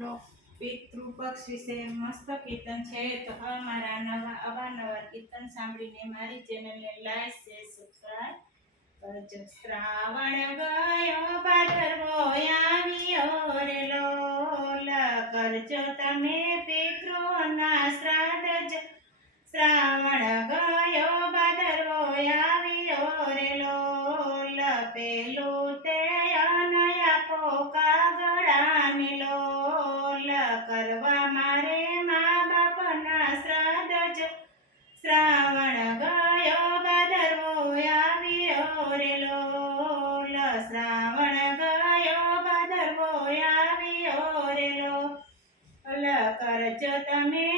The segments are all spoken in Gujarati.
લો પિતૃપક્ષ વિશે મસ્ત કીર્તન છે. તો હવે મારા નવા અવારનવાર કીર્તન સાંભળીને મારી ચેનલને લાઈક શેર સબસ્ક્રાઇબ શ્રાવણ ગયો ભાદરવો આવ્યો રે લોલ કરજો. તમે પિતૃના શ્રાદ્ધ શ્રાવણ ગયો ભાદરવો આવ્યો રે લોલ પેલું શ્રાવણ ગયો ભાદરવો આવ્યો રેલો. કરજો તમે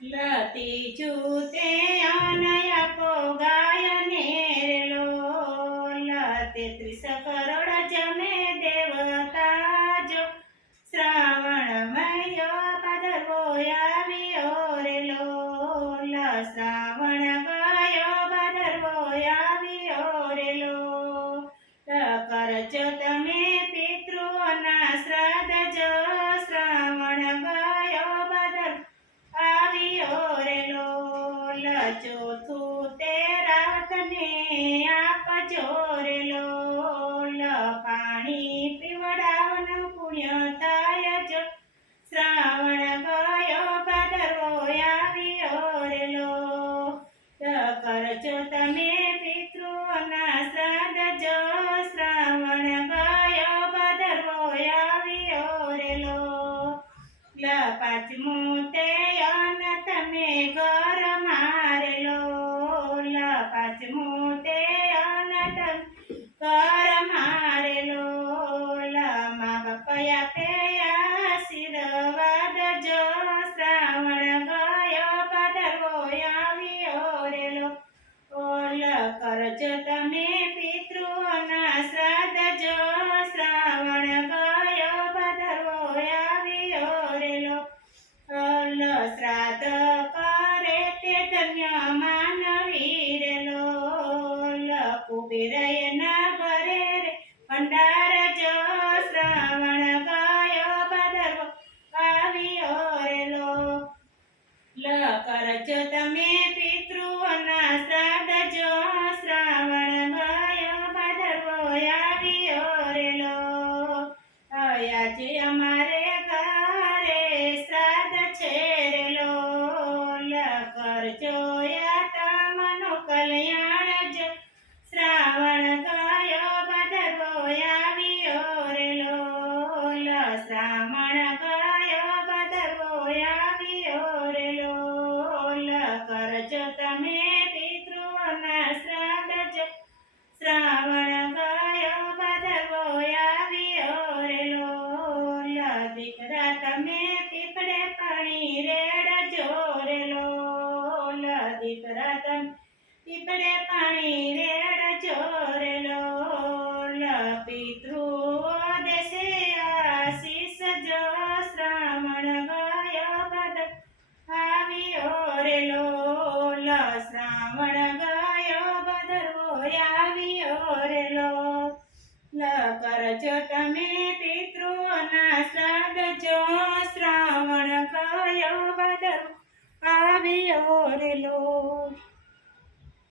લતી જૂતે અનયા પોગાયને રે લોલ તેત્રીસ રાતને આપજો રે લોલ પાણી પીવડાવનું પુણ્ય થાય જો. શ્રાવણ ગયો, ભાદરવો આવ્યો રે લોલ કરજો તમે પિતૃના શ્રાદ્ધ જો, શ્રાવણ ગયો, ભાદરવો આવ્યો પાંચમું કરજો તમે પિતૃના શ્રાદ્ધ જો શ્રાવણ ગયો ભાદરવો આવ્યો રેલો? ઓલ શ્રાદ્ધ કરે તે ધન્ય માનવી રેલો? કુબેર આજે અમારે દીકરા તન પીપળે પાણી રેડ લોલ પિતૃ દેશે આશીષ જો શ્રાવણ ગયો પદ આવ્યો રેલો શ્રાવણ ગયો બદરો આવ્યો રેલો લોલ કરજો તમે પિતૃના શ્રાદ્ધ જો ലാലിലോ